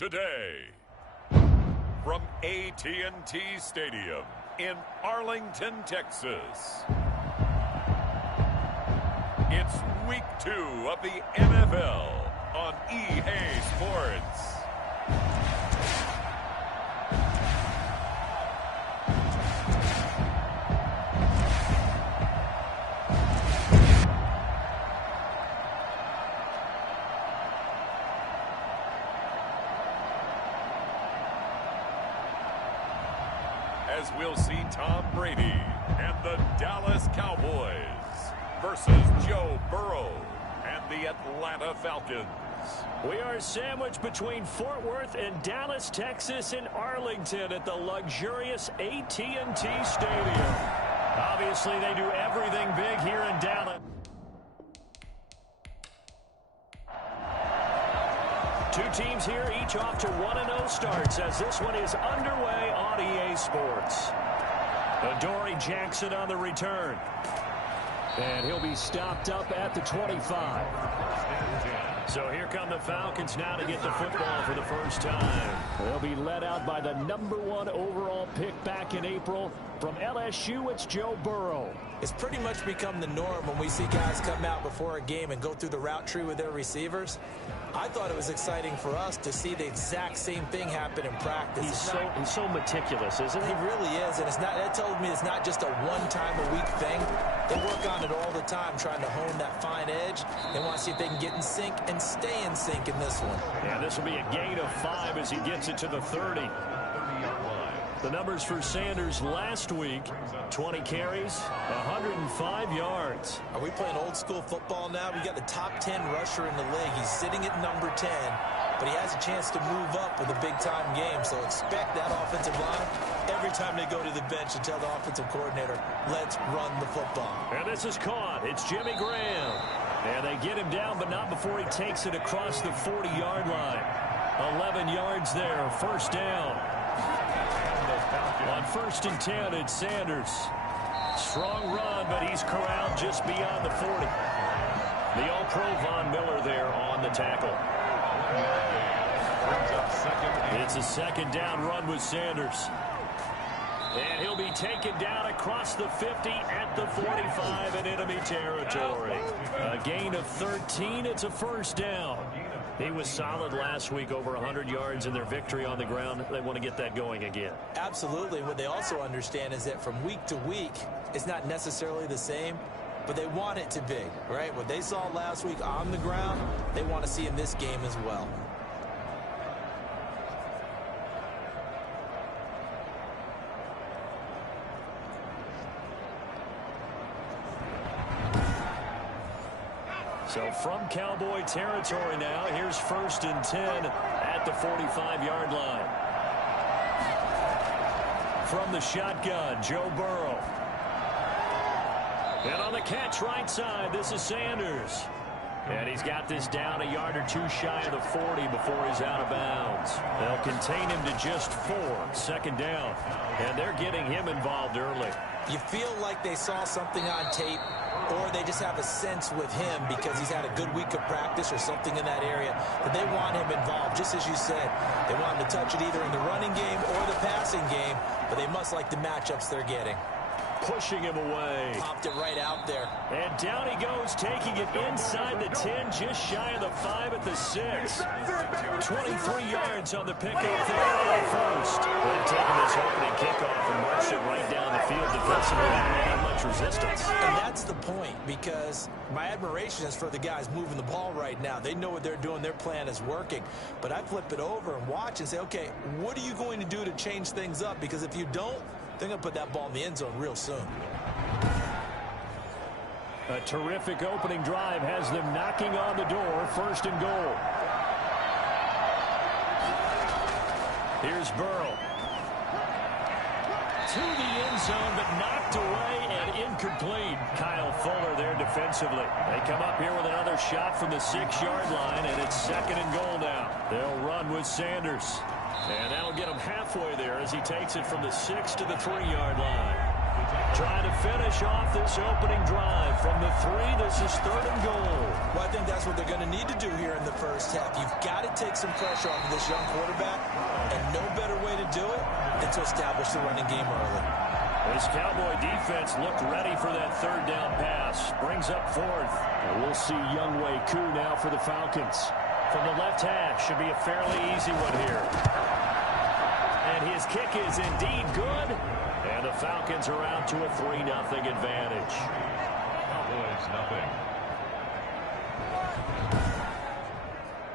today. From AT&T Stadium in Arlington, Texas. It's week 2 of the NFL on EA Sports. As we'll see Tom Brady and the Dallas Cowboys versus Joe Burrow and the Atlanta Falcons. We are sandwiched between Fort Worth and Dallas, Texas, and Arlington at the luxurious AT&T Stadium. Obviously, they do everything big here in Dallas. Two teams here, each off to 1-0 starts as this one is underway on EA Sports. Adoree Jackson on the return. And he'll be stopped up at the 25. So here come the Falcons now to get the football for the first time. They'll be led out by the #1 overall pick back in April. From LSU, it's Joe Burrow. It's pretty much become the norm when we see guys come out before a game and go through the route tree with their receivers. I thought it was exciting for us to see the exact same thing happen in practice. He's so meticulous, isn't he? He really is, and that told me it's not just a one-time-a-week thing. They work on it all the time, trying to hone that fine edge. They want to see if they can get in sync and stay in sync in this one. Yeah, this will be a gain of 5 as he gets it to the 30. The numbers for Sanders last week: 20 carries, 105 yards. Are we playing old school football now? We got the top 10 rusher in the league. He's sitting at number 10, but he has a chance to move up with a big-time game. So expect that offensive line every time they go to the bench to tell the offensive coordinator, let's run the football. And this is caught. It's Jimmy Graham. And they get him down, but not before he takes it across the 40-yard line. 11 yards there, first down. On 1st and 10, it's Sanders. Strong run, but he's corralled just beyond the 40. The All-Pro Von Miller there on the tackle. It's a second down run with Sanders. And he'll be taken down across the 50 at the 45 in enemy territory. A gain of 13. It's a first down. He was solid last week, over 100 yards in their victory on the ground. They want to get that going again. Absolutely. What they also understand is that from week to week, it's not necessarily the same, but they want it to be, right? What they saw last week on the ground, they want to see in this game as well. So from Cowboy territory now, here's 1st and 10 at the 45-yard line. From the shotgun, Joe Burrow. And on the catch right side, this is Sanders. And he's got this down a yard or two shy of the 40 before he's out of bounds. They'll contain him to just 4, second down. And they're getting him involved early. You feel like they saw something on tape, or they just have a sense with him because he's had a good week of practice or something in that area that they want him involved. Just as you said, they want him to touch it either in the running game or the passing game, but they must like the matchups they're getting. Pushing him away. Popped it right out there. And down he goes, taking it inside the 10, just shy of the 5 at the 6. 23 yards on the pickup there on the first. They're taking this opening kickoff and marched it right down the field defensively. Not much resistance. And that's the point, because my admiration is for the guys moving the ball right now. They know what they're doing. Their plan is working. But I flip it over and watch and say, okay, what are you going to do to change things up? Because if you don't, they're going to put that ball in the end zone real soon. A terrific opening drive has them knocking on the door. 1st and goal. Here's Burrow. To the end zone, but knocked away and incomplete. Kyle Fuller there defensively. They come up here with another shot from the 6-yard line, and it's 2nd and goal now. They'll run with Sanders. And that'll get him halfway there as he takes it from the 6 to the 3-yard line. Trying to finish off this opening drive from the 3. This is 3rd and goal. Well, I think that's what they're going to need to do here in the first half. You've got to take some pressure off of this young quarterback, and no better way to do it than to establish the running game early. This Cowboy defense looked ready for that 3rd down pass. Brings up 4th. And we'll see Younghoe Koo now for the Falcons. From the left hash, should be a fairly easy one here. And his kick is indeed good. And the Falcons are out to a 3-0 advantage. Cowboys nothing.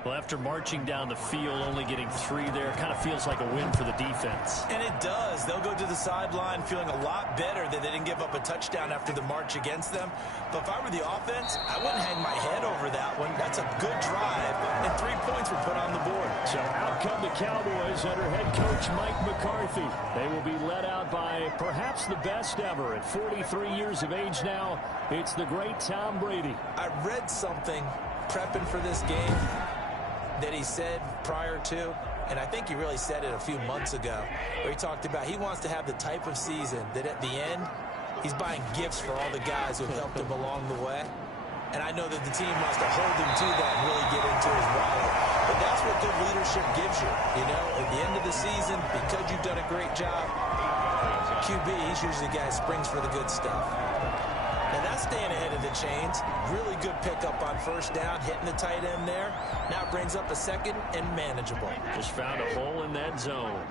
Well, after marching down the field, only getting 3 there, kind of feels like a win for the defense. And it does. They'll go to the sideline feeling a lot better that they didn't give up a touchdown after the march against them. But if I were the offense, I wouldn't hang my head over that one. That's a good drive, and 3 points were put on the board. So out come the Cowboys under head coach Mike McCarthy. They will be led out by perhaps the best ever. At 43 years of age now, it's the great Tom Brady. I read something prepping for this game that he said prior to, and I think he really said it a few months ago, where he talked about he wants to have the type of season that at the end, he's buying gifts for all the guys who have helped him along the way. And I know that the team wants to hold him to that and really get into his wallet. But that's what good leadership gives you. You know, at the end of the season, because you've done a great job, QB, he's usually the guy who springs for the good stuff. Now that's staying ahead of the chains. Really good pickup on 1st down, hitting the tight end there. Now it brings up a 2nd and manageable. Just found a hole in that zone.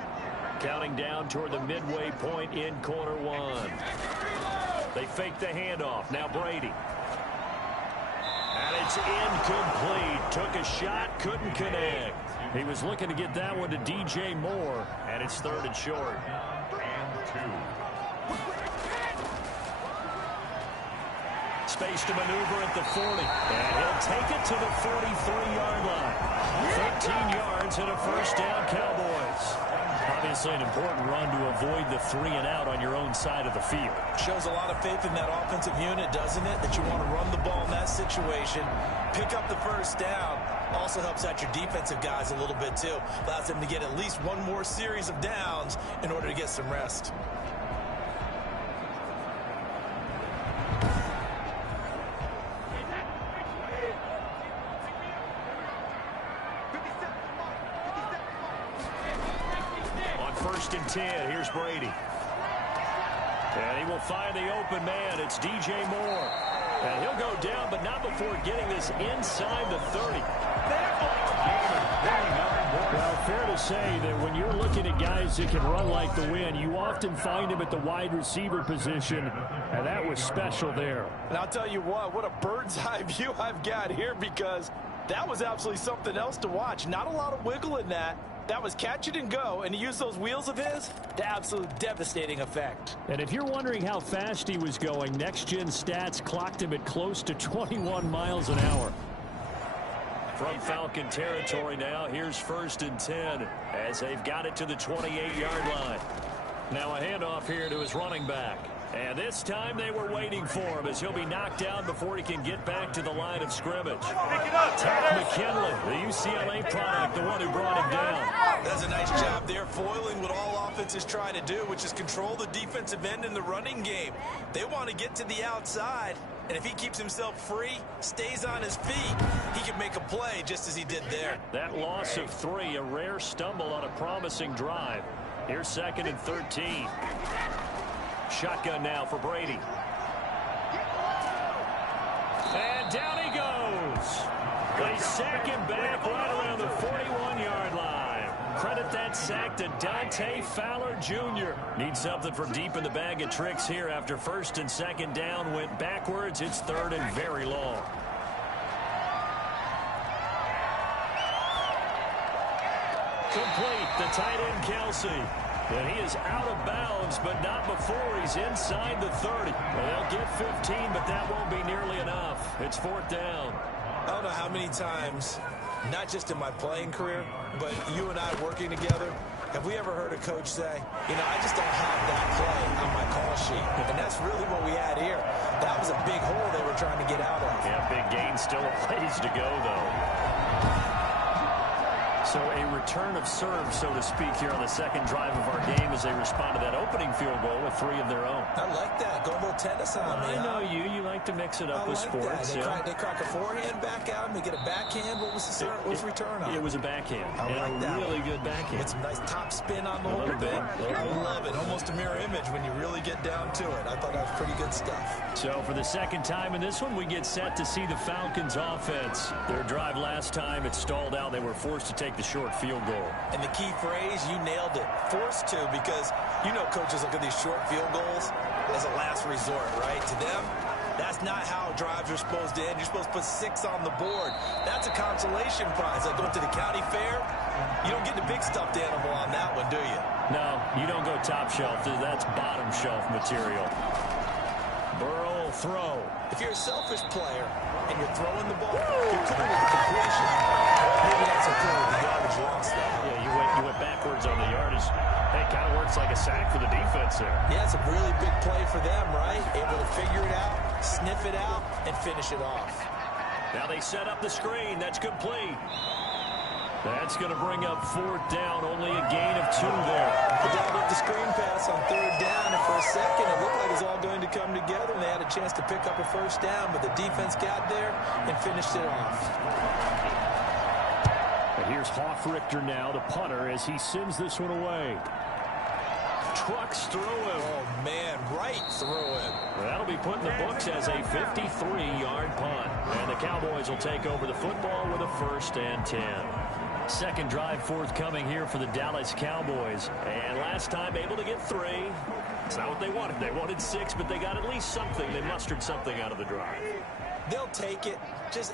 Counting down toward the midway point in corner 1. They fake the handoff. Now Brady. And it's incomplete. Took a shot, couldn't connect. He was looking to get that one to DJ Moore, and it's 3rd and short. And 2. Space to maneuver at the 40. And he'll take it to the 43-yard line. 13 yards and a 1st down, Cowboys. Obviously an important run to avoid the 3 and out on your own side of the field. Shows a lot of faith in that offensive unit, doesn't it? That you want to run the ball in that situation. Pick up the 1st down. Also helps out your defensive guys a little bit, too. Allows them to get at least one more series of downs in order to get some rest. On 1st and 10, here's Brady. And he will find the open man. It's DJ Moore. And he'll go down, but not before getting this inside the 30. Well, fair to say that when you're looking at guys that can run like the wind, you often find him at the wide receiver position, and that was special there. And I'll tell you what a bird's eye view I've got here, because that was absolutely something else to watch. Not a lot of wiggle in that. That was catch it and go, and he used those wheels of his to absolute devastating effect. And if you're wondering how fast he was going, next-gen stats clocked him at close to 21 miles an hour. From Falcon territory now, here's 1st and 10 as they've got it to the 28-yard line. Now a handoff here to his running back. And this time they were waiting for him as he'll be knocked down before he can get back to the line of scrimmage. Todd McKinley, the UCLA product, the one who brought him down. Does a nice job there, foiling what all offenses try to do, which is control the defensive end in the running game. They want to get to the outside, and if he keeps himself free, stays on his feet, he can make a play just as he did there. That loss of 3, a rare stumble on a promising drive. Here's 2nd and 13. Shotgun now for Brady. And down he goes. They sack him back right around the 41-yard line. Credit that sack to Dante Fowler Jr. Needs something from deep in the bag of tricks here after 1st and 2nd down went backwards. It's 3rd and very long. Complete, the tight end Kelsey. And he is out of bounds, but not before he's inside the 30. Well, they'll get 15, but that won't be nearly enough. It's 4th down. I don't know how many times, not just in my playing career, but you and I working together, have we ever heard a coach say, you know, I just don't have that play on my call sheet. And that's really what we had here. That was a big hole they were trying to get out of. Yeah, big gain, still a ways to go, though. So a return of serve, so to speak, here on the second drive of our game as they respond to that opening field goal with 3 of their own. I like that. Go a little tennis on me. I know you. You like to mix it up with sports. They crack a forehand back out and they get a backhand. What was the return on? It was a backhand. I like that. Really good backhand. With some nice top spin on the whole thing. I love it. Almost a mirror image when you really get down to it. I thought that was pretty good stuff. So for the second time in this one, we get set to see the Falcons offense. Their drive last time, it stalled out. They were forced to take the short field goal. And the key phrase, you nailed it. Forced to, because you know coaches look at these short field goals as a last resort, right? To them, that's not how drives are supposed to end. You're supposed to put 6 on the board. That's a consolation prize. Like going to the county fair, you don't get the big stuffed animal on that one, do you? No, you don't go top shelf. That's bottom shelf material. Burrow will throw. If you're a selfish player and you're throwing the ball, you're cool with the completion. Maybe that's a cool with the yardage loss, though. Yeah, you went backwards on the yardage. It kind of works like a sack for the defense there. Yeah, it's a really big play for them, right? Able to figure it out, sniff it out, and finish it off. Now they set up the screen. That's complete. That's going to bring up 4th down. Only a gain of 2 there. They dialed up the screen pass on 3rd down, and for a second it looked like it was all going to come together, and they had a chance to pick up a 1st down, but the defense got there and finished it off. And here's Hoffrichter now, the punter, as he sends this one away. Trucks through him. Oh, man, right through him. That'll be put in the books as a 53-yard punt. And the Cowboys will take over the football with a 1st and 10. Second drive forthcoming here for the Dallas Cowboys. And last time able to get 3. It's not what they wanted. They wanted 6, but they got at least something. They mustered something out of the drive. They'll take it.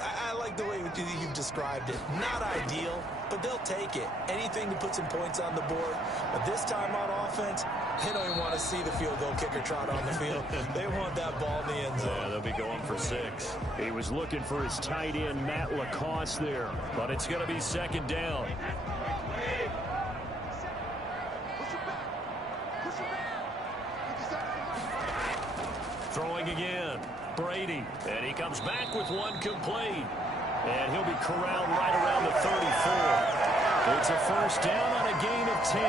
I like the way you've described it. Not ideal, but they'll take it. Anything to put some points on the board. But this time on offense, they don't even want to see the field goal kicker trot on the field. They want that ball in the end zone. Yeah, they'll be going for 6. He was looking for his tight end, Matt Lacoste, there. But it's going to be 2nd down. Throwing again. Brady, and he comes back with 1 complete. And he'll be corralled right around the 34. It's a 1st down on a gain of 10.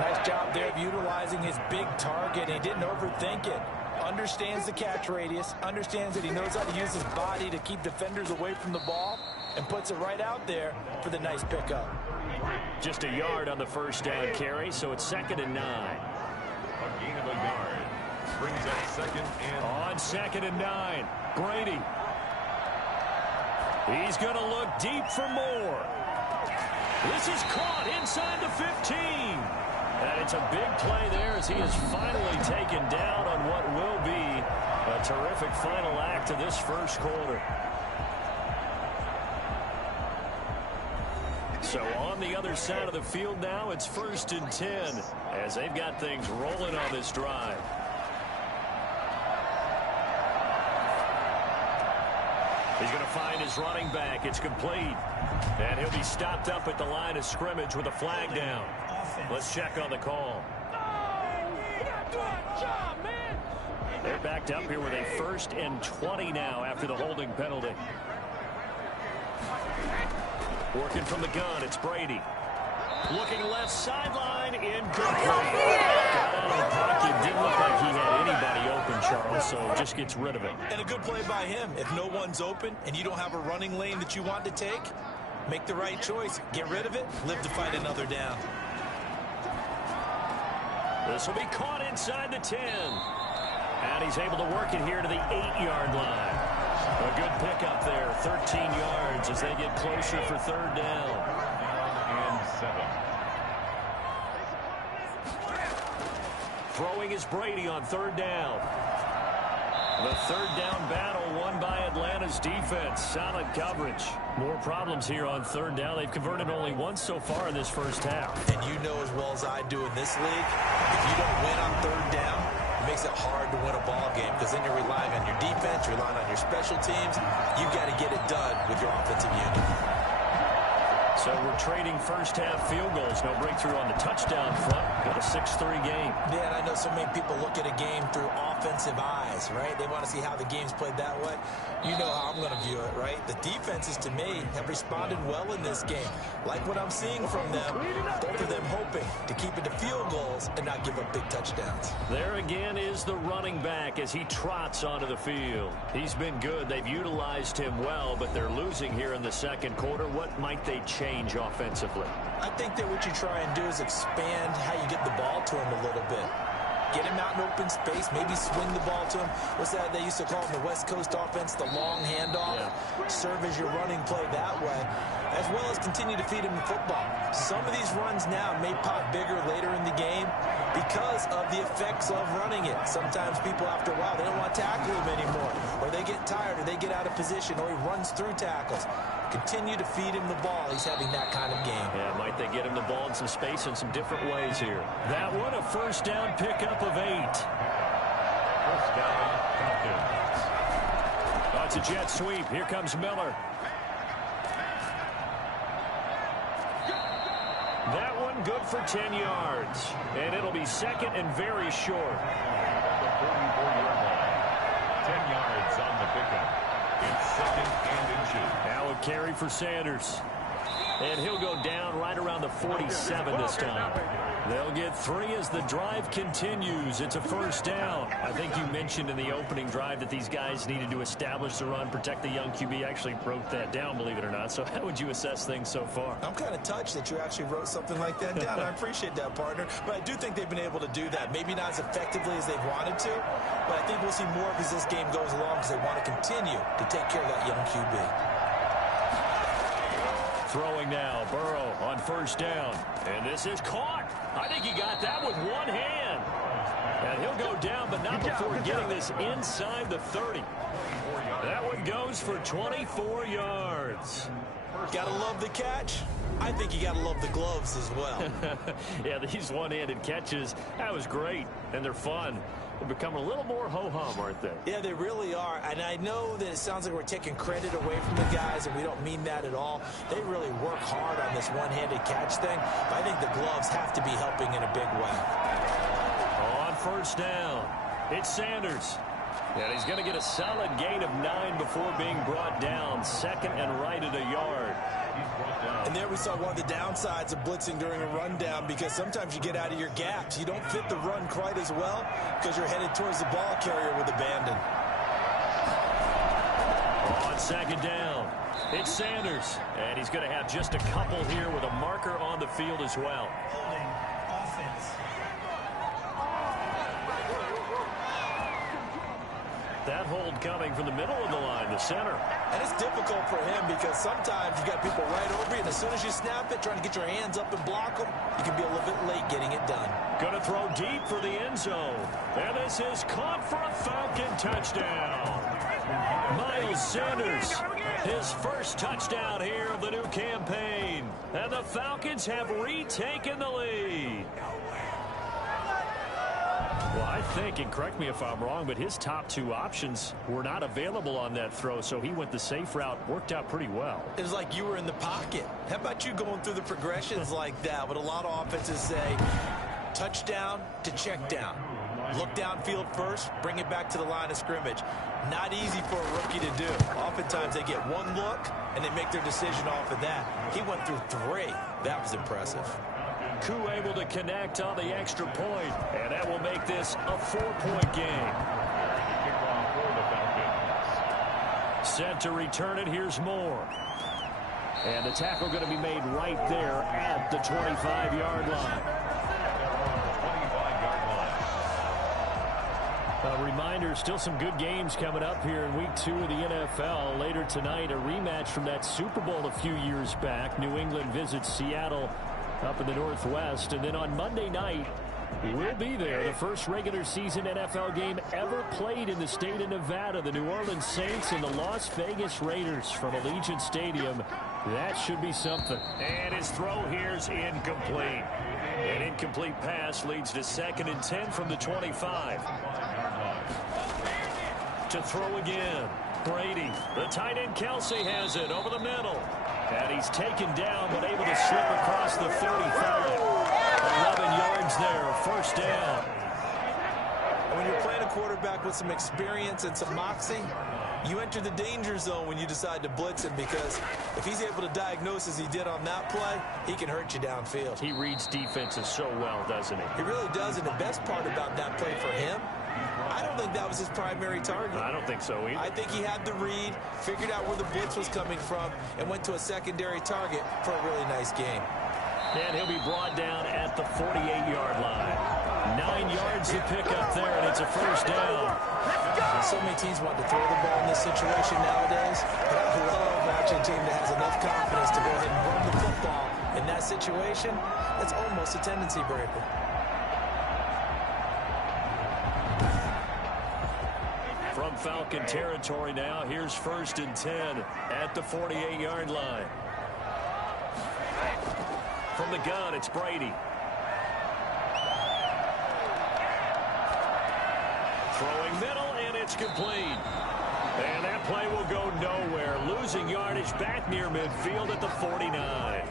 Nice job there of utilizing his big target. He didn't overthink it. Understands the catch radius, understands that he knows how to use his body to keep defenders away from the ball, and puts it right out there for the nice pickup. Just a yard on the 1st down carry, so it's 2nd and 9. A gain of a yard. Brings up 2nd and... On 2nd and 9, Brady. He's going to look deep for more. This is caught inside the 15. And it's a big play there as he is finally taken down on what will be a terrific final act of this 1st quarter. So on the other side of the field now, it's 1st and 10 as they've got things rolling on this drive. He's going to find his running back. It's complete. And he'll be stopped up at the line of scrimmage with a flag down. Let's check on the call. They're backed up here with a 1st and 20 now after the holding penalty. Working from the gun, it's Brady. Looking left sideline, incomplete. Got out of the pocket. Didn't look like he had anybody open, Charles, so just gets rid of it. And a good play by him. If no one's open and you don't have a running lane that you want to take, make the right choice. Get rid of it. Live to fight another down. This will be caught inside the 10. And he's able to work it here to the 8-yard line. A good pickup there, 13 yards as they get closer for 3rd down. And 7. Throwing is Brady on 3rd down. The 3rd down battle won by Atlanta's defense. Solid coverage. More problems here on 3rd down. They've converted only once so far in this 1st half. And you know as well as I do in this league, if you don't win on 3rd down, it makes it hard to win a ball game because then you're relying on your defense, you're relying on your special teams. You've got to get it done with your offensive unit. So we're trading first-half field goals. No breakthrough on the touchdown front. Got a 6-3 game. Yeah, and I know so many people look at a game through offensive eyes, right? They want to see how the game's played that way. You know how I'm going to view it, right? The defenses, to me, have responded well in this game. Like what I'm seeing from them, both of them hoping to keep it to field goals and not give up big touchdowns. There again is the running back as he trots onto the field. He's been good. They've utilized him well, but they're losing here in the second quarter. What might they change offensively? I think that what you try and do is expand how you get the ball to him a little bit. Get him out in open space, maybe swing the ball to him. What's that they used to call in the West Coast offense, the long handoff? Yeah. Serve as your running play that way, as well as continue to feed him the football. Some of these runs now may pop bigger later in the game because of the effects of running it. Sometimes people, after a while, they don't want to tackle him anymore, or they get tired, or they get out of position, or he runs through tackles. Continue to feed him the ball. He's having that kind of game. Yeah, might they get him the ball in some space in some different ways here. That one, a first down pickup of 8. First down, Falcons. Oh, it's a jet sweep. Here comes Miller. That one good for 10 yards. And it'll be second and very short. At the 44-yard line. 10 yards on the pickup. It's second and inches. Now a carry for Sanders. And he'll go down right around the 47 this time. They'll get 3 as the drive continues. It's a first down. I think you mentioned in the opening drive that these guys needed to establish the run, protect the young QB. Actually wrote that down, believe it or not. So how would you assess things so far? I'm kind of touched that you actually wrote something like that down. I appreciate that, partner. But I do think they've been able to do that. Maybe not as effectively as they've wanted to, but I think we'll see more as this game goes along because they want to continue to take care of that young QB. Throwing now, Burrow on first down. And this is caught. I think he got that with one hand. And he'll go down, but not before getting this inside the 30. That one goes for 24 yards. Gotta love the catch. I think you gotta love the gloves as well. Yeah, these one-handed catches, that was great. And they're fun. They're becoming a little more ho-hum, aren't they? Yeah, they really are. And I know that it sounds like we're taking credit away from the guys, and we don't mean that at all. They really work hard on this one-handed catch thing. But I think the gloves have to be helping in a big way. On first down, it's Sanders. And he's going to get a solid gain of 9 before being brought down. Second and right at a yard. And there we saw one of the downsides of blitzing during a rundown, because sometimes you get out of your gaps. You don't fit the run quite as well because you're headed towards the ball carrier with abandon. On second down, it's Sanders. And he's going to have just a couple here with a marker on the field as well. That hold coming from the middle of the line, the center. And it's difficult for him because sometimes you got people right over you, and as soon as you snap it, trying to get your hands up and block them, you can be a little bit late getting it done. Going to throw deep for the end zone. And this is caught for a Falcon touchdown. Miles Sanders, his first touchdown here of the new campaign. And the Falcons have retaken the lead. Well, I think, and correct me if I'm wrong, but his top 2 options were not available on that throw, so he went the safe route. Worked out pretty well. It was like you were in the pocket. How about you going through the progressions like that? What a lot of offenses say, touchdown to check down. Look downfield first, bring it back to the line of scrimmage. Not easy for a rookie to do. Oftentimes they get one look, and they make their decision off of that. He went through 3. That was impressive. Koo able to connect on the extra point, and that will make this a 4-point game. Set to return it. Here's Moore. And the tackle going to be made right there at the 25-yard line. A reminder, still some good games coming up here in Week 2 of the NFL. Later tonight, a rematch from that Super Bowl a few years back. New England visits Seattle up in the Northwest. And then on Monday night, we'll be there. The first regular season NFL game ever played in the state of Nevada. The New Orleans Saints and the Las Vegas Raiders from Allegiant Stadium. That should be something. And his throw here's incomplete. An incomplete pass leads to 2nd and 10 from the 25. To throw again, Brady. The tight end Kelsey has it over the middle. And he's taken down, but able to slip across the 35. 11 yards there, first down. When you're playing a quarterback with some experience and some moxie, you enter the danger zone when you decide to blitz him, because if he's able to diagnose as he did on that play, he can hurt you downfield. He reads defenses so well, doesn't he? He really does, and the best part about that play for him, I don't think that was his primary target. I don't think so either. I think he had the read, figured out where the blitz was coming from, and went to a secondary target for a really nice game. And he'll be brought down at the 48-yard line. 9 yards to pick up there, and it's a first down. So many teams want to throw the ball in this situation nowadays, but I love watching a team that has enough confidence to go ahead and run the football. In that situation, that's almost a tendency breaker. From Falcon territory now, here's 1st and 10 at the 48-yard line. From the gun, it's Brady. Throwing middle, and it's complete. And that play will go nowhere. Losing yardage back near midfield at the 49.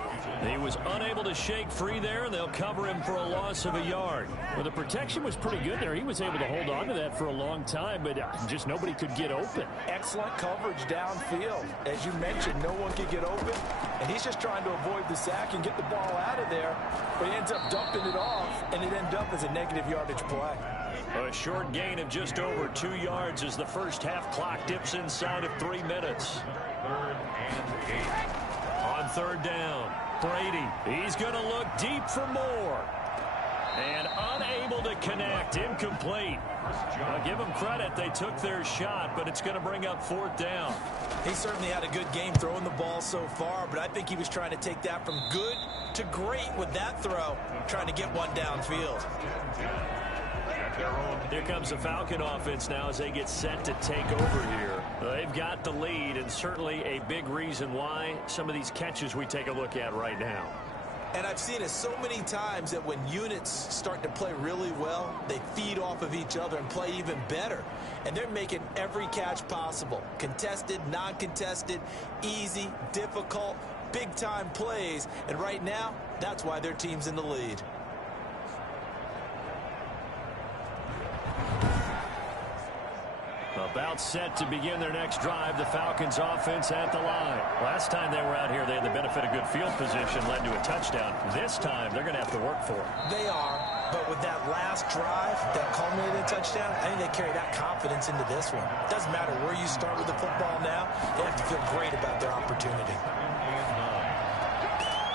He was unable to shake free there, and they'll cover him for a loss of a yard. Well, the protection was pretty good there. He was able to hold on to that for a long time, but just nobody could get open. Excellent coverage downfield. As you mentioned, no one could get open, and he's just trying to avoid the sack and get the ball out of there, but he ends up dumping it off, and it ends up as a negative yardage play. A short gain of just over 2 yards as the first half clock dips inside of 3 minutes. On 3rd down, Brady, he's going to look deep for more. And unable to connect, incomplete. I'll give them credit, they took their shot, but it's going to bring up 4th down. He certainly had a good game throwing the ball so far, but I think he was trying to take that from good to great with that throw, trying to get one downfield. Here comes the Falcon offense now as they get set to take over here. They've got the lead, and certainly a big reason why some of these catches we take a look at right now. And I've seen it so many times that when units start to play really well, they feed off of each other and play even better. And they're making every catch possible. Contested, non-contested, easy, difficult, big-time plays. And right now, that's why their team's in the lead. About set to begin their next drive, the Falcons offense at the line. Last time they were out here, they had the benefit of good field position, led to a touchdown. This time, they're going to have to work for it. They are, but with that last drive that culminated in a touchdown, I think they carry that confidence into this one. It doesn't matter where you start with the football now, they have to feel great about their opportunity.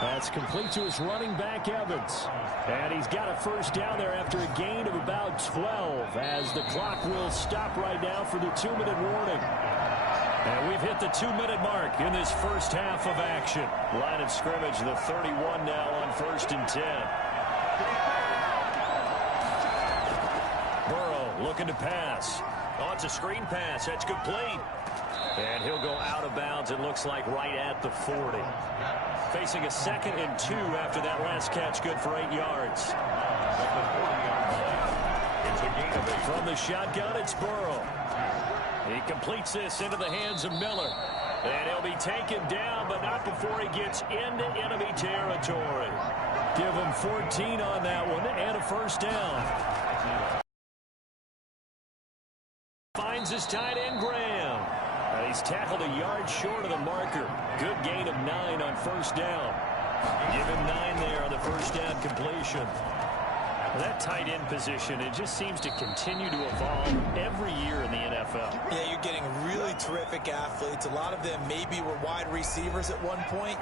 That's complete to his running back, Evans. And he's got a first down there after a gain of about 12 as the clock will stop right now for the 2-minute warning. And we've hit the 2-minute mark in this first half of action. Line of scrimmage, the 31 now on 1st and 10. Burrow looking to pass. Oh, it's a screen pass. That's complete. And he'll go out of bounds, it looks like, right at the 40. Facing a 2nd and 2 after that last catch, good for 8 yards. From the shotgun, it's Burrow. He completes this into the hands of Miller. And he'll be taken down, but not before he gets into enemy territory. Give him 14 on that one and a first down. Finds his tight end, Graham. He's tackled a yard short of the marker. Good gain of 9 on first down. Give him 9 there on the first down completion. That tight end position, it just seems to continue to evolve every year in the NFL. Yeah, you're getting really terrific athletes. A lot of them maybe were wide receivers at one point.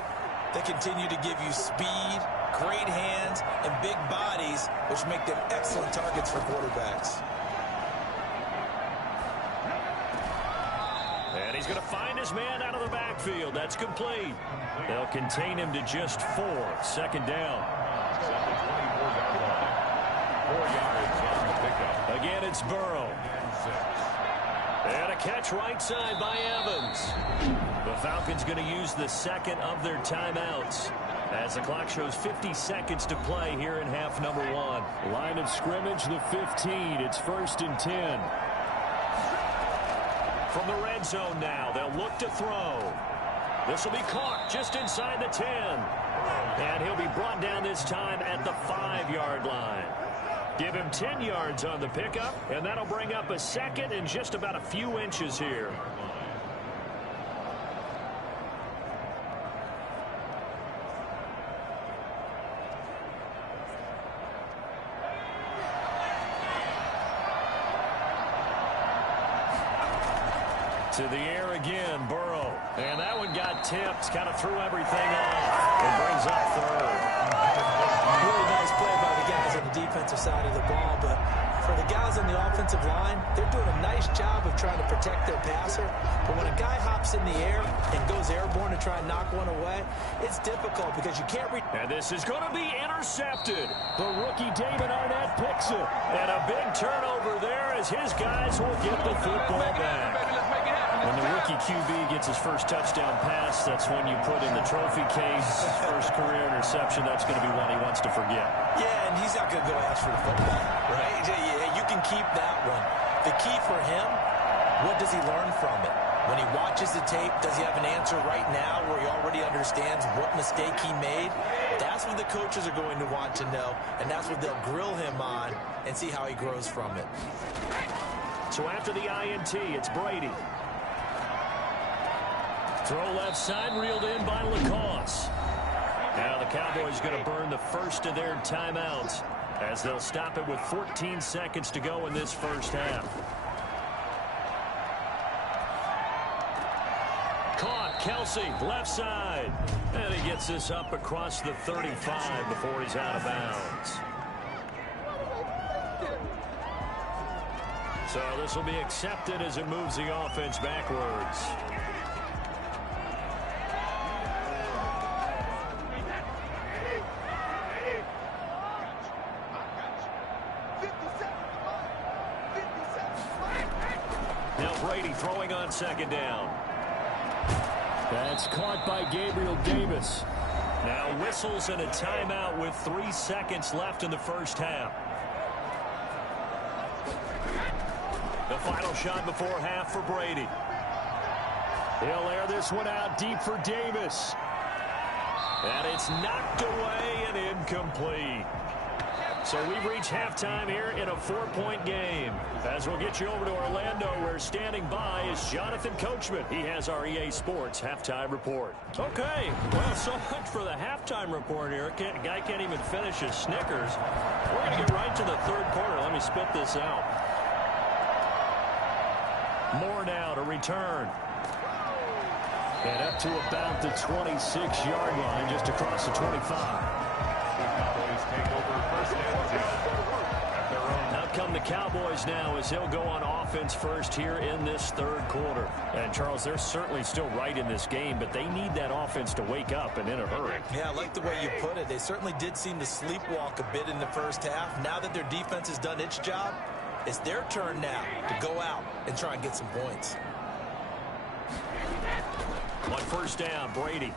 They continue to give you speed, great hands, and big bodies, which make them excellent targets for quarterbacks. And he's going to find his man out of the backfield. That's complete. They'll contain him to just 4. 2nd down. 4 yards on the pickup. Again, it's Burrow. And a catch right side by Evans. The Falcons going to use the 2nd of their timeouts as the clock shows 50 seconds to play here in half number 1. Line of scrimmage, the 15. It's 1st and 10. From the red zone now, they'll look to throw. This will be caught just inside the 10. And he'll be brought down this time at the 5-yard line. Give him 10 yards on the pickup, and that'll bring up a second and just about a few inches here. To the air again, Burrow. And that one got tipped, kind of threw everything off. It brings up third. Really nice play by the guys on the defensive side of the ball, but for the guys on the offensive line, they're doing a nice job of trying to protect their passer. But when a guy hops in the air and goes airborne to try and knock one away, it's difficult because you can't reach. And this is going to be intercepted. The rookie David Arnett picks it. And a big turnover there as his guys will get the football back. When the rookie QB gets his first touchdown pass, that's when you put in the trophy case. First career interception, that's going to be one he wants to forget. Yeah, and he's not going to go ask for the football, right? Yeah, you can keep that one. The key for him, what does he learn from it? When he watches the tape, does he have an answer right now where he already understands what mistake he made? That's what the coaches are going to want to know, and that's what they'll grill him on and see how he grows from it. So after the INT, it's Brady. Throw left side, reeled in by Lacoste. Now the Cowboys going to burn the first of their timeouts as they'll stop it with 14 seconds to go in this first half. Caught, Kelsey, left side. And he gets this up across the 35 before he's out of bounds. So this will be accepted as it moves the offense backwards. Throwing on second down. That's caught by Gabriel Davis. Now whistles and a timeout with 3 seconds left in the first half. The final shot before half for Brady. He'll air this one out deep for Davis. And it's knocked away and incomplete. So we've reached halftime here in a 4-point game. As we'll get you over to Orlando, where standing by is Jonathan Coachman. He has our EA Sports halftime report. Okay, well, so much for the halftime report here. Guy can't even finish his Snickers. We're going to get right to the third quarter. Let me spit this out. More now to return. And up to about the 26-yard line, just across the 25. Out come the Cowboys now as he'll go on offense first here in this third quarter. And, Charles, they're certainly still right in this game, but they need that offense to wake up and in a hurry. Yeah, I like the way you put it. They certainly did seem to sleepwalk a bit in the first half. Now that their defense has done its job, it's their turn now to go out and try and get some points. On first down, Brady.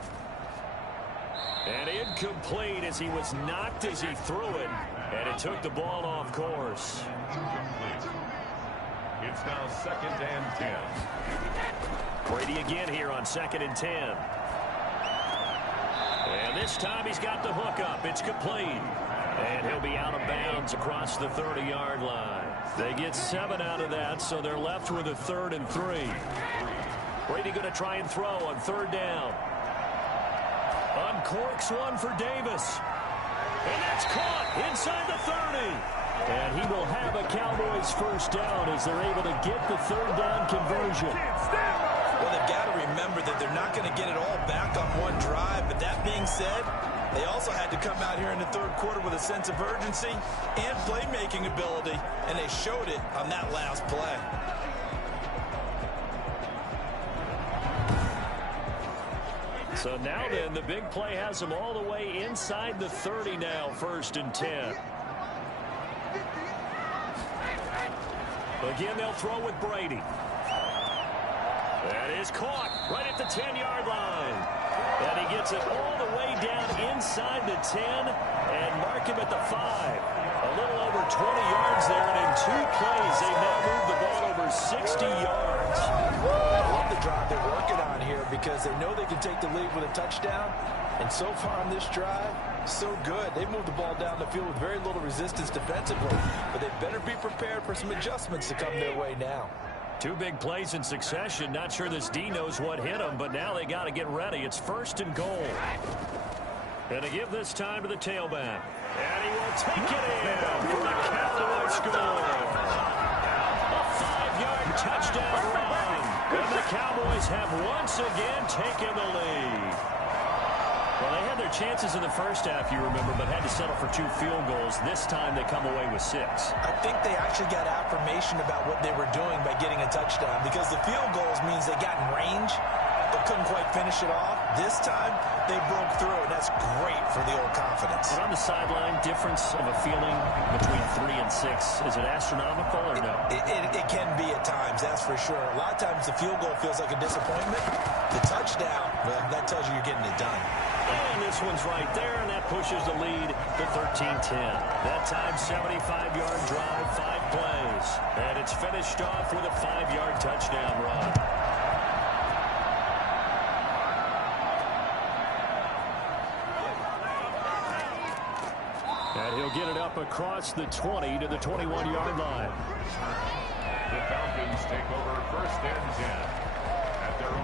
And incomplete as he was knocked as he threw it. And it took the ball off course. It's now 2nd and 10. Brady again here on 2nd and 10. And this time he's got the hook up. It's complete. And he'll be out of bounds across the 30-yard line. They get 7 out of that, so they're left with a 3rd and 3. Brady going to try and throw on 3rd down. Uncorks one for Davis. And that's caught inside the 30. And he will have a Cowboys first down as they're able to get the 3rd down conversion. Well, they've got to remember that they're not going to get it all back on one drive. But that being said, they also had to come out here in the third quarter with a sense of urgency and playmaking ability. And they showed it on that last play. So now then, the big play has them all the way inside the 30 now, 1st and 10. Again, they'll throw with Brady. That is caught right at the 10-yard line. And he gets it all the way down inside the 10 and mark him at the 5. A little over 20 yards there, and in 2 plays, they've now moved the ball over 60 yards. I love the drive they're working on here because they know they can take the lead with a touchdown. And so far on this drive, so good. They moved the ball down the field with very little resistance defensively. But they better be prepared for some adjustments to come their way now. Two big plays in succession. Not sure this D knows what hit him, but now they got to get ready. It's 1st and goal. And to give this time to the tailback. And he will take it in for the Cowboy score. A 5-yard touchdown run. And the Cowboys have once again taken the lead. Well, they had their chances in the first half, you remember, but had to settle for 2 field goals. This time they come away with 6. I think they actually got affirmation about what they were doing by getting a touchdown, because the field goals means they got in range but couldn't quite finish it off. This time they broke through, and that's great for the old confidence. But on the sideline, difference of a feeling between 3 and 6, is it astronomical or no? It can be at times, that's for sure. A lot of times the field goal feels like a disappointment. The touchdown, well, that tells you you're getting it done. And this one's right there, and that pushes the lead to 13-10. That time, 75-yard drive, 5 plays. And it's finished off with a 5-yard touchdown run. And he'll get it up across the 20 to the 21-yard line. The Falcons take over 1st and 10.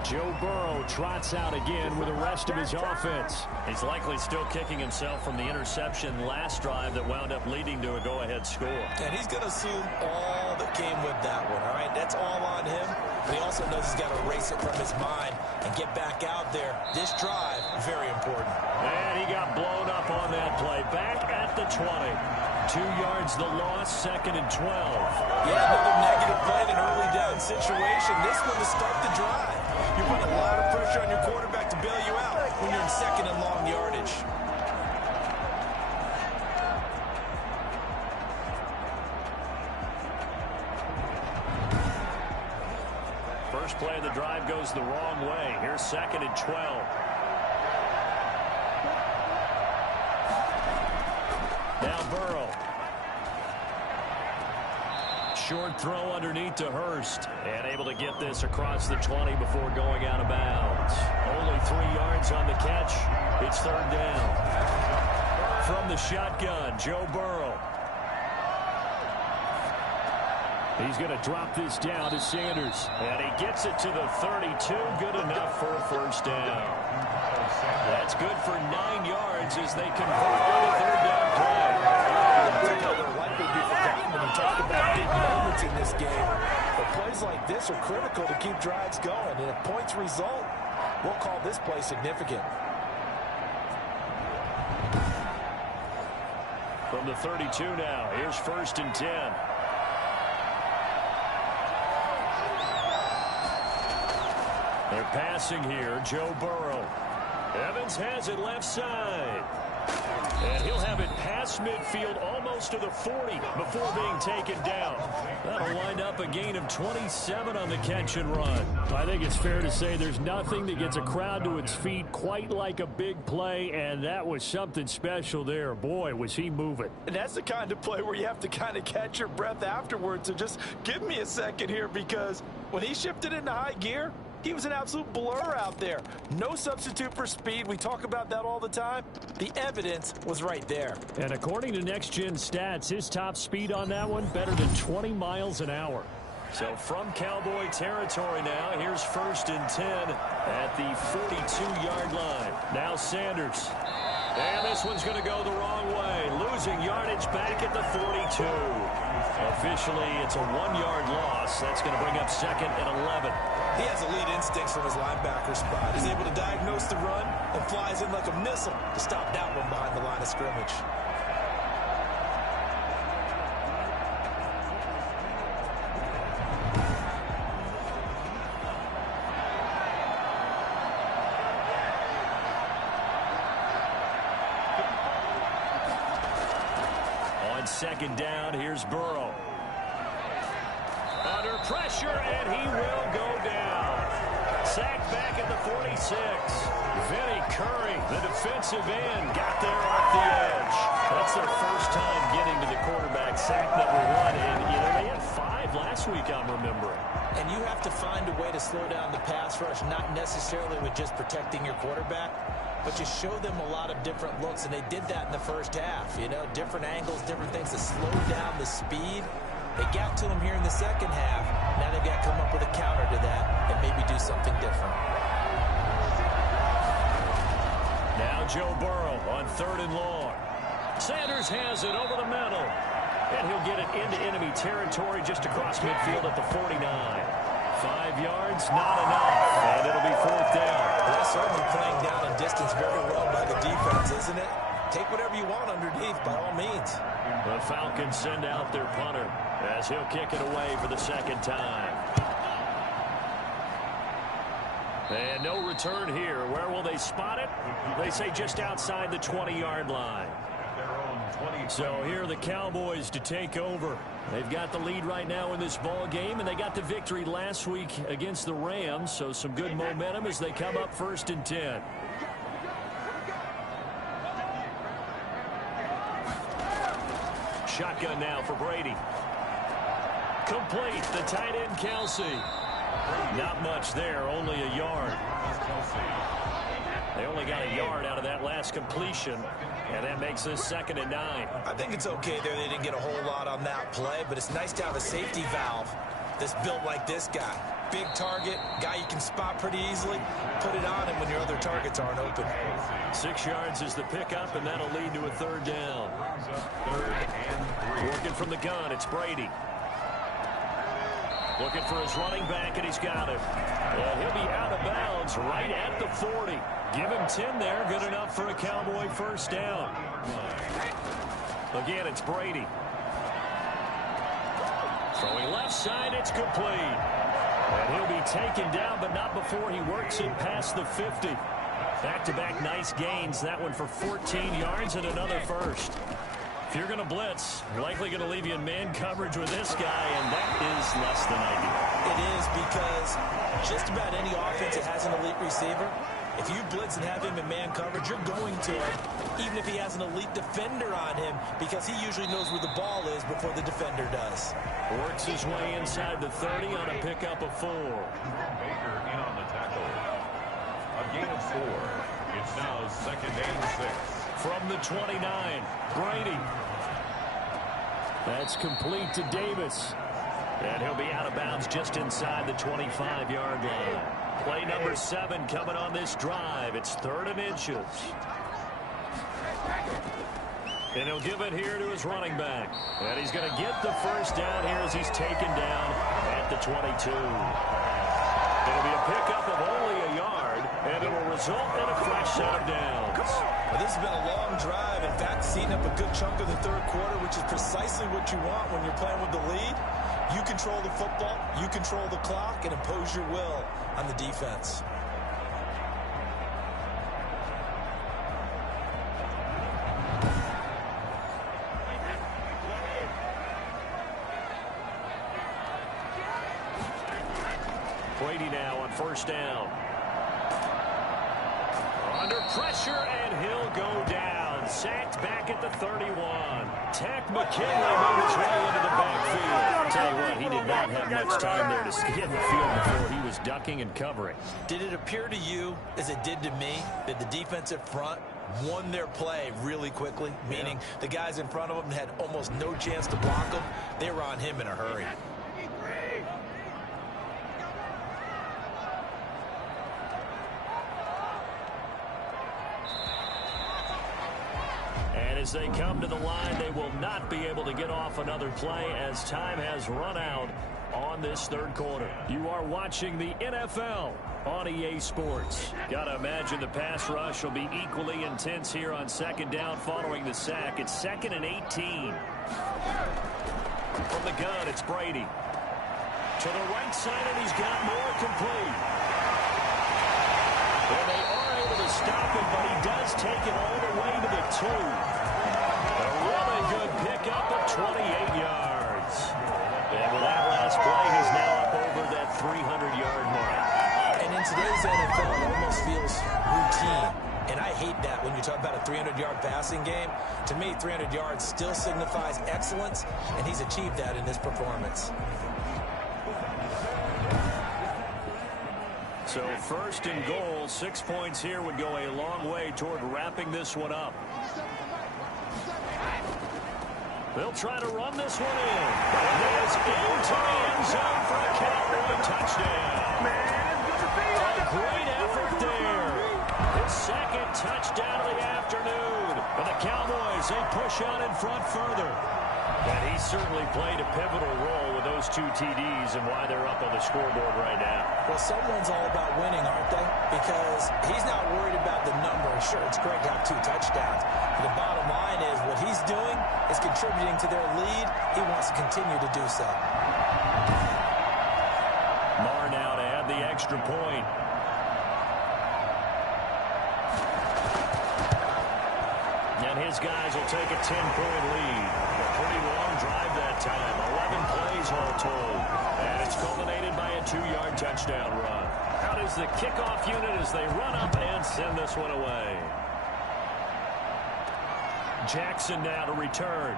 Joe Burrow trots out again with the rest of his offense. He's likely still kicking himself from the interception last drive that wound up leading to a go-ahead score. And he's going to assume all that came with that one, all right? That's all on him. But he also knows he's got to erase it from his mind and get back out there. This drive, very important. And he got blown up on that play. Back at the 20. 2 yards the loss, 2nd and 12. Yeah, another negative play in an early down situation. This one to start the drive. You put a lot of pressure on your quarterback to bail you out when you're in 2nd and long yardage. First play of the drive goes the wrong way. Here's 2nd and 12. Now Burrow. Short throw underneath to Hurst. And able to get this across the 20 before going out of bounds. Only 3 yards on the catch. It's 3rd down. From the shotgun, Joe Burrow. He's going to drop this down to Sanders. And he gets it to the 32. Good enough for a 1st down. That's good for 9 yards as they convert on a 3rd down play. They're likely to be forgotten when you talk about big moments in this game. But plays like this are critical to keep drives going. And if points result, we'll call this play significant. From the 32 now, here's 1st and 10. They're passing here, Joe Burrow. Evans has it left side. And he'll have it past midfield almost to the 40 before being taken down. That'll wind up a gain of 27 on the catch and run. I think it's fair to say there's nothing that gets a crowd to its feet quite like a big play, and that was something special there. Boy, was he moving. And that's the kind of play where you have to kind of catch your breath afterwards. So just give me a second here, because when he shifted into high gear, he was an absolute blur out there. No substitute for speed. We talk about that all the time. The evidence was right there. And according to Next Gen Stats, his top speed on that one, better than 20 miles an hour. So from Cowboy territory now, here's 1st and 10 at the 42-yard line. Now Sanders. And this one's going to go the wrong way. Losing yardage back at the 42. Officially, it's a 1-yard loss. That's going to bring up 2nd and 11. He has elite instincts from his linebacker spot. He's able to diagnose the run and flies in like a missile to stop that one behind the line of scrimmage. On 2nd down, here's Burrow. Under pressure, and he will go down. Sacked back at the 46. Vinny Curry, the defensive end, got there off the edge. That's their first time getting to the quarterback, sack number 1. And, they had 5 last last week, I'm remembering. And you have to find a way to slow down the pass rush, not necessarily with just protecting your quarterback, but you show them a lot of different looks, and they did that in the first half. You know, different angles, different things to slow down the speed. They got to him here in the second half. Now they've got to come up with a counter to that and maybe do something different. Now Joe Burrow on 3rd and long. Sanders has it over the middle. And he'll get it into enemy territory just across midfield at the 49. 5 yards, not enough. And it'll be 4th down. That's certainly playing down in distance very well by the defense, isn't it? Take whatever you want underneath, by all means. The Falcons send out their punter as he'll kick it away for the 2nd time. And no return here. Where will they spot it? They say just outside the 20-yard line. So here are the Cowboys to take over. They've got the lead right now in this ball game, and they got the victory last week against the Rams, so some good momentum as they come up 1st and 10. Shotgun now for Brady. Complete, the tight end Kelsey. Not much there, only a yard. They only got a yard out of that last completion, and that makes this 2nd and 9. I think it's okay there. They didn't get a whole lot on that play, but it's nice to have a safety valve that's built like this guy. Big target, guy you can spot pretty easily. Put it on him when your other targets aren't open. 6 yards is the pickup, and that'll lead to a 3rd down. 3rd and 3. Working from the gun, it's Brady. Looking for his running back, and he's got it. And he'll be out of bounds right at the 40. Give him 10 there. Good enough for a Cowboy 1st down. Again, it's Brady. Throwing left side, it's complete. And he'll be taken down, but not before he works it past the 50. Back-to-back nice gains. That one for 14 yards and another 1st. If you're going to blitz, likely going to leave you in man coverage with this guy, and that is less than ideal. It is, because just about any offense that has an elite receiver, if you blitz and have him in man coverage, you're going to him, even if he has an elite defender on him, because he usually knows where the ball is before the defender does. Works his way inside the 30 on a pickup of 4. Baker in on the tackle. A gain of 4. It's now 2nd and 6. From the 29, Brady. That's complete to Davis. And he'll be out of bounds just inside the 25-yard line. Play number 7 coming on this drive. It's 3rd and inches. And he'll give it here to his running back. And he's going to get the 1st down here as he's taken down at the 22. It'll be a pickup of only a yard, and it will result in a fresh set of downs. Well, this has been a long drive. In fact, it's eaten up a good chunk of the 3rd quarter, which is precisely what you want when you're playing with the lead. You control the football, you control the clock, and impose your will on the defense. Brady now on 1st down. Under pressure, and he'll go down. Sacked back at the 31. Tack McKinley made his way into the backfield. I'll tell you what, he did not have much time there to scan the field before he was ducking and covering. Did it appear to you, as it did to me, that the defensive front won their play really quickly? Meaning the guys in front of them had almost no chance to block him. They were on him in a hurry. As they come to the line, they will not be able to get off another play as time has run out on this 3rd quarter. You are watching the NFL on EA Sports. Got to imagine the pass rush will be equally intense here on 2nd down following the sack. It's 2nd and 18. From the gun, it's Brady. To the right side, and he's got more complete. And they are able to stop him, but he does take it all the way to the 2. A really good pickup of 28 yards. And with that last play, he's now up over that 300-yard mark. And in today's NFL, it almost feels routine. And I hate that when you talk about a 300-yard passing game. To me, 300 yards still signifies excellence, and he's achieved that in this performance. So first and goal, 6 points here would go a long way toward wrapping this one up. They'll try to run this one in. It is into the end zone for a Cowboy touchdown. A great effort there. His second touchdown of the afternoon. And the Cowboys, they push on in front further. And he certainly played a pivotal role with those 2 TDs and why they're up on the scoreboard right now. Well, someone's all about winning, aren't they? Because he's not worried about the number. Sure, it's great to have 2 touchdowns. But the bottom line is what he's doing is contributing to their lead. He wants to continue to do so. Marr now to add the extra point. And his guys will take a 10-point lead. A pretty long drive that time. 11 plays all told. And it's culminated by a 2-yard touchdown run. Out is the kickoff unit as they run up and send this one away. Jackson now to return.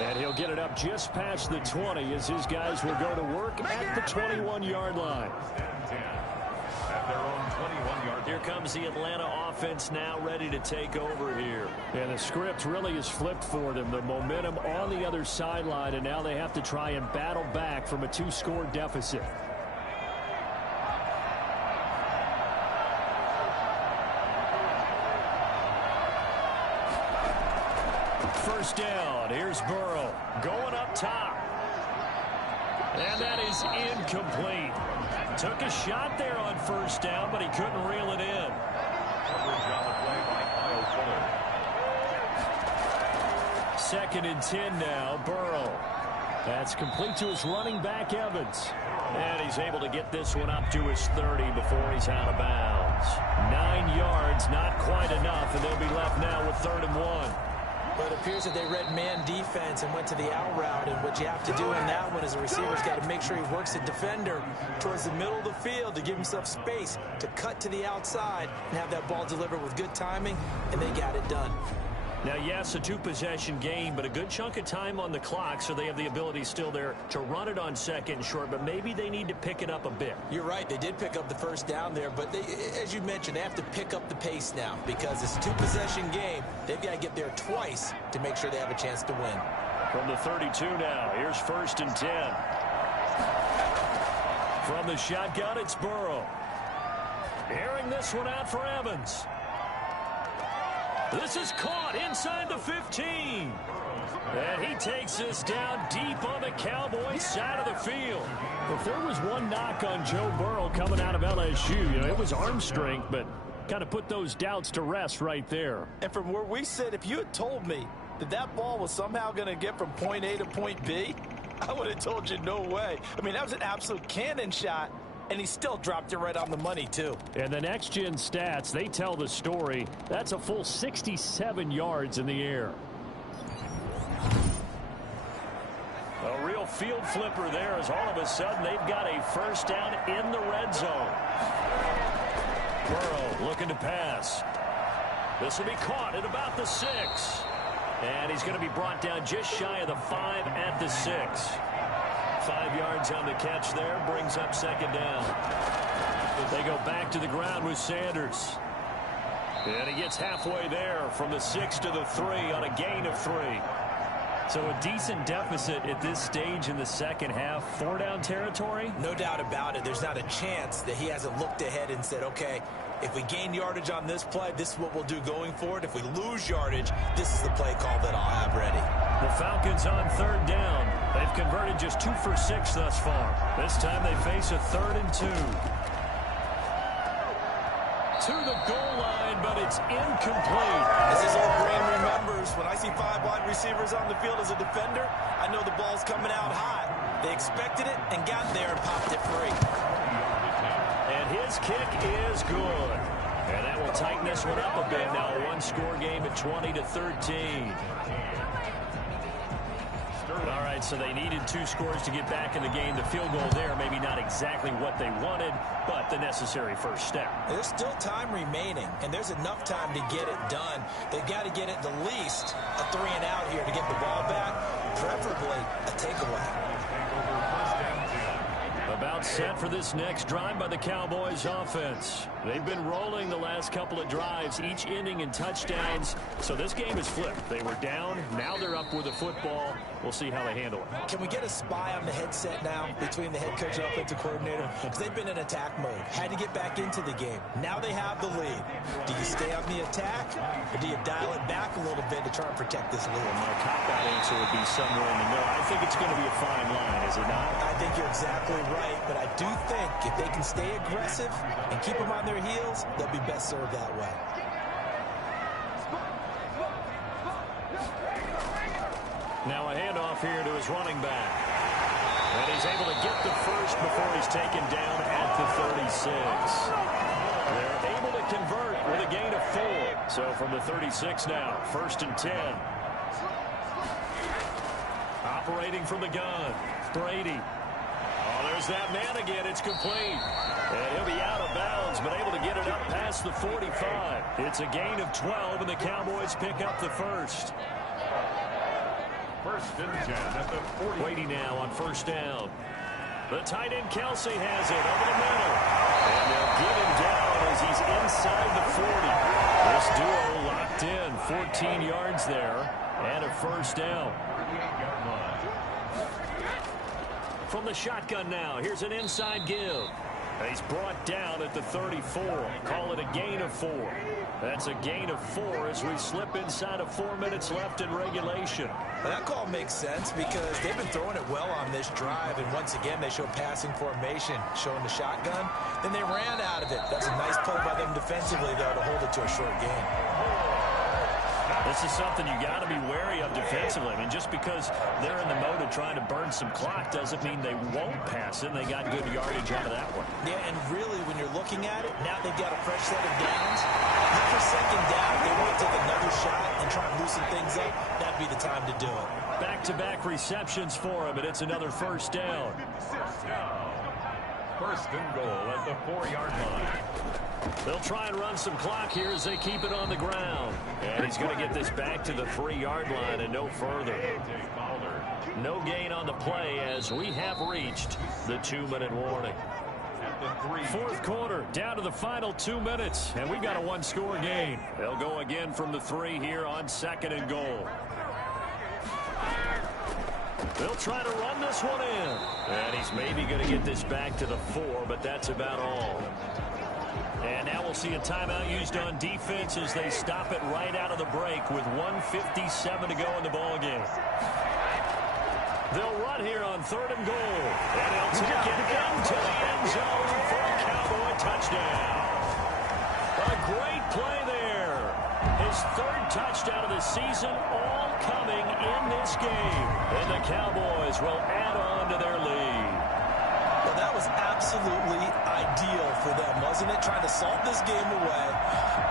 And he'll get it up just past the 20 as his guys will go to work at the 21-yard line. At their own 21-yard. Here comes the Atlanta offense now ready to take over here. And the script really is flipped for them. The momentum on the other sideline, and now they have to try and battle back from a 2-score deficit. First down. Here's Burrow going up top. And that is incomplete. Took a shot there on first down, but he couldn't reel it in. Second and 10 now, Burrow. That's complete to his running back, Evans. And he's able to get this one up to his 30 before he's out of bounds. 9 yards, not quite enough, and they'll be left now with 3rd and 1. But it appears that they read man defense and went to the out route. And what you have to do in that one is the receiver's got to make sure he works the defender towards the middle of the field to give himself space to cut to the outside and have that ball delivered with good timing, and they got it done. Now, yes, a 2-possession game, but a good chunk of time on the clock, so they have the ability still there to run it on 2nd and short, but maybe they need to pick it up a bit. You're right. They did pick up the first down there, but they, as you mentioned, they have to pick up the pace now because it's a 2-possession game. They've got to get there twice to make sure they have a chance to win. From the 32 now, here's 1st and 10. From the shotgun, it's Burrow. Airing this one out for Evans. This is caught inside the 15. And he takes this down deep on the Cowboys side of the field. If there was one knock on Joe Burrow coming out of LSU, it was arm strength, but kind of put those doubts to rest right there. And from where we sit, if you had told me that that ball was somehow going to get from point A to point B, I would have told you no way. I mean, that was an absolute cannon shot. And he still dropped it right on the money, too. And the next-gen stats, they tell the story. That's a full 67 yards in the air. A real field flipper there as all of a sudden they've got a first down in the red zone. Burrow looking to pass. This will be caught at about the 6. And he's going to be brought down just shy of the 5 at the 6. 5 yards on the catch there, brings up 2nd down. They go back to the ground with Sanders. And he gets halfway there from the 6 to the 3 on a gain of 3. So a decent deficit at this stage in the second half. 4-down territory? No doubt about it. There's not a chance that he hasn't looked ahead and said, okay, if we gain yardage on this play, this is what we'll do going forward. If we lose yardage, this is the play call that I'll have ready. The Falcons on 3rd down. They've converted just 2 for 6 thus far. This time they face a 3rd and 2. To the goal line, but it's incomplete. As his old brain remembers, when I see 5 wide receivers on the field as a defender, I know the ball's coming out hot. They expected it and got there and popped it free. And his kick is good. And that will tighten this one up a bit now. A 1-score game at 20-13. All right, so they needed 2 scores to get back in the game. The field goal there, maybe not exactly what they wanted, but the necessary first step. There's still time remaining, and there's enough time to get it done. They've got to get it the least a 3 and out here to get the ball back, preferably a takeaway. set for this next drive by the Cowboys offense. They've been rolling the last couple of drives, each ending in touchdowns. So this game is flipped. They were down. Now they're up with the football. We'll see how they handle it. Can we get a spy on the headset now between the head coach and offensive coordinator? Because they've been in attack mode. Had to get back into the game. Now they have the lead. Do you stay on the attack, or do you dial it back a little bit to try and protect this lead? My cop-out answer would be somewhere in the middle. I think it's going to be a fine line, is it not? I think you're exactly right, but I do think if they can stay aggressive and keep them on their heels, they'll be best served that way. Now a handoff here to his running back. And he's able to get the first before he's taken down at the 36. They're able to convert with a gain of 4. So from the 36 now, 1st and 10. Operating from the gun, Brady. Oh, there's that man again. It's complete. And he'll be out of bounds, but able to get it up past the 45. It's a gain of 12, and the Cowboys pick up the first. 1st and 10 at the 40. Brady now on 1st down. The tight end Kelsey has it over the middle. And they'll get him down as he's inside the 40. This duo locked in, 14 yards there, and a 1st down. From the shotgun now, here's an inside give. He's brought down at the 34. Call it a gain of 4. That's a gain of 4 as we slip inside of 4 minutes left in regulation. Well, that call makes sense because they've been throwing it well on this drive, and once again they show passing formation, showing the shotgun. Then they ran out of it. That's a nice play by them defensively, though, to hold it to a short gain. This is something you got to be wary of defensively. I mean, just because they're in the mode of trying to burn some clock doesn't mean they won't pass it. They got good yardage out of that one. Yeah, and really, when you're looking at it, now they've got a fresh set of downs. After 2nd down, they want to take another shot and try and loosen things up. That'd be the time to do it. Back-to-back receptions for him, and it's another 1st down. 1st and goal at the 4-yard line. They'll try and run some clock here as they keep it on the ground. And he's going to get this back to the 3-yard line and no further. No gain on the play as we have reached the 2-minute warning. 4th quarter, down to the final 2 minutes, and we've got a 1-score game. They'll go again from the 3 here on 2nd and goal. They'll try to run this one in. And he's maybe going to get this back to the 4, but that's about all. And now we'll see a timeout used on defense as they stop it right out of the break with 1:57 to go in the ballgame. They'll run here on 3rd and goal. And they'll take it into the end zone for a Cowboy touchdown. A great play there. His 3rd touchdown of the season, all coming in this game. And the Cowboys will add on to their lead. Well, that was absolutely ideal for them, wasn't it? Trying to salt this game away.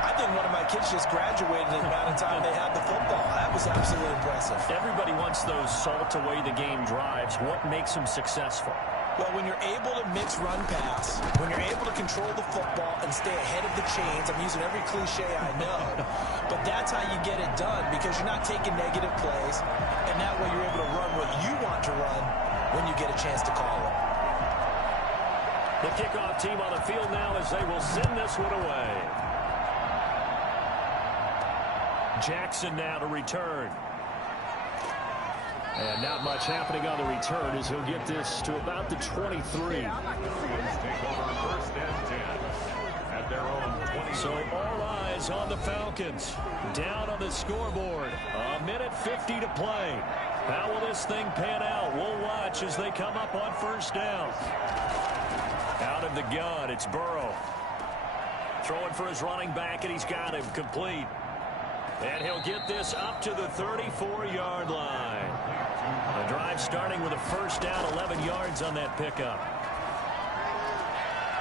I think one of my kids just graduated in the amount of time they had the football. That was absolutely impressive. Everybody wants those salt away the game drives. What makes them successful? Well, when you're able to mix run pass, when you're able to control the football and stay ahead of the chains, I'm using every cliche I know, but that's how you get it done because you're not taking negative plays, and that way you're able to run what you want to run when you get a chance to call it. The kickoff team on the field now as they will send this one away. Jackson now to return. And not much happening on the return as he'll get this to about the 23. Take over 1st and 10 at their own 20. So all eyes on the Falcons. Down on the scoreboard. A minute 50 to play. How will this thing pan out? We'll watch as they come up on 1st down. Out of the gun, it's Burrow. Throwing for his running back, and he's got him complete. And he'll get this up to the 34-yard line. The drive starting with a 1st down, 11 yards on that pickup.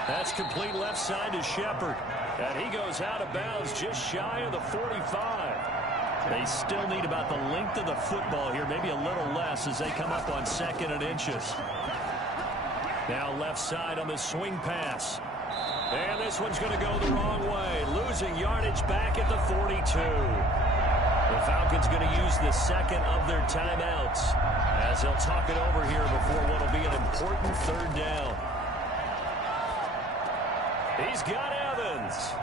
That's complete left side to Shepard. And he goes out of bounds just shy of the 45. They still need about the length of the football here, maybe a little less as they come up on 2nd and inches. Now left side on the swing pass. And this one's going to go the wrong way. Losing yardage back at the 42. The Falcons going to use the 2nd of their timeouts as they'll talk it over here before what will be an important 3rd down. He's got Evans.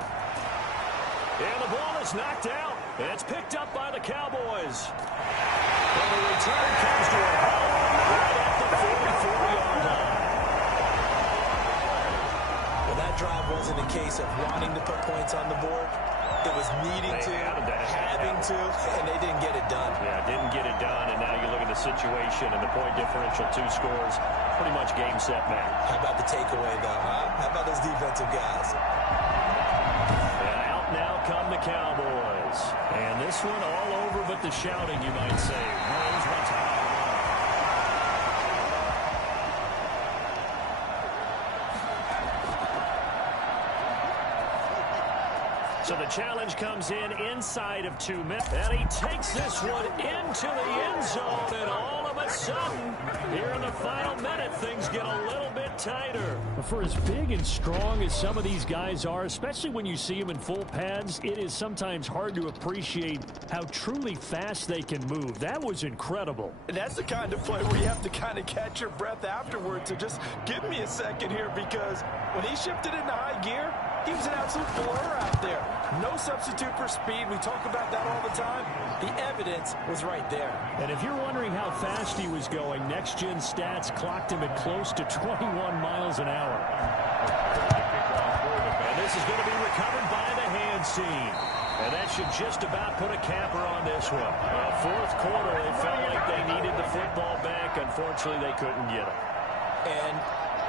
And the ball is knocked out. It's picked up by the Cowboys. And the return comes to a home right at the 44-yard line. Well, that drive wasn't a case of wanting to put points on the board. It was needing to, having to, and they didn't get it done. Yeah, didn't get it done, and now you look at the situation and the point differential, 2 scores, pretty much game, set, match. How about the takeaway, though, huh? How about those defensive guys? And out now come the Cowboys. And this one all over but the shouting, you might say. Here's one time. So the challenge comes in inside of 2 minutes. And he takes this one into the end zone. And all of a sudden, here in the final minute, things get a little bit tighter. For as big and strong as some of these guys are, especially when you see them in full pads, it is sometimes hard to appreciate how truly fast they can move. That was incredible. And that's the kind of play where you have to kind of catch your breath afterwards. So just give me a second here, because when he shifted into high gear, he was an absolute blur out there. No substitute for speed. We talk about that all the time. The evidence was right there. And if you're wondering how fast he was going, Next Gen Stats clocked him at close to 21 miles an hour. And this is going to be recovered by the hands team. And that should just about put a capper on this one. Fourth quarter, they felt like they needed the football back. Unfortunately, they couldn't get it. And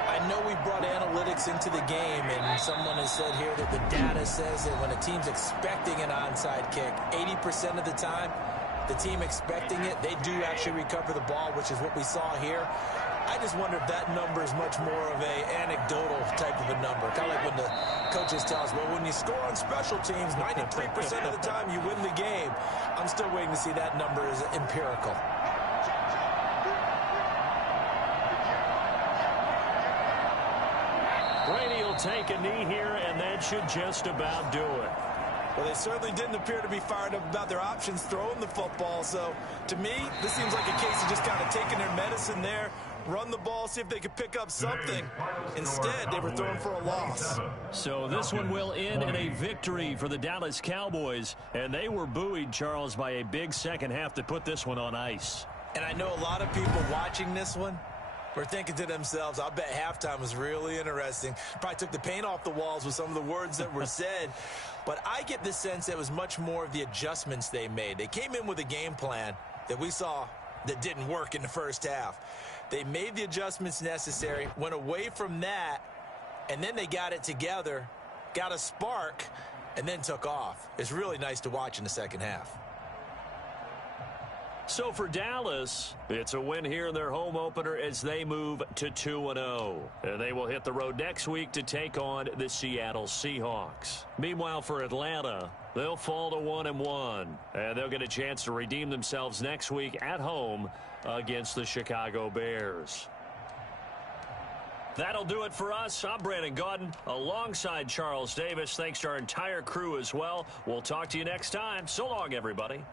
I know we brought analytics into the game, and someone has said here that the data says that when a team's expecting an onside kick, 80% of the time, the team expecting it, they do actually recover the ball, which is what we saw here. I just wonder if that number is much more of a anecdotal type of a number. Kind of like when the coaches tell us, well, when you score on special teams, 93% of the time you win the game. I'm still waiting to see that number is empirical. Brady will take a knee here, and that should just about do it. Well, they certainly didn't appear to be fired up about their options throwing the football. So, to me, this seems like a case of just kind of taking their medicine there, run the ball, see if they could pick up something. Instead, they were throwing for a loss. So this one will end in a victory for the Dallas Cowboys. And they were buoyed, Charles, by a big second half to put this one on ice. And I know a lot of people watching this one were thinking to themselves, I bet halftime was really interesting. Probably took the paint off the walls with some of the words that were said. But I get the sense that it was much more of the adjustments they made. They came in with a game plan that we saw that didn't work in the first half. They made the adjustments necessary, went away from that, and then they got it together, got a spark, and then took off. It's really nice to watch in the second half. So for Dallas, it's a win here in their home opener as they move to 2-0. And they will hit the road next week to take on the Seattle Seahawks. Meanwhile, for Atlanta, they'll fall to 1-1. And they'll get a chance to redeem themselves next week at home against the Chicago Bears. That'll do it for us. I'm Brandon Gaudin alongside Charles Davis. Thanks to our entire crew as well. We'll talk to you next time. So long, everybody.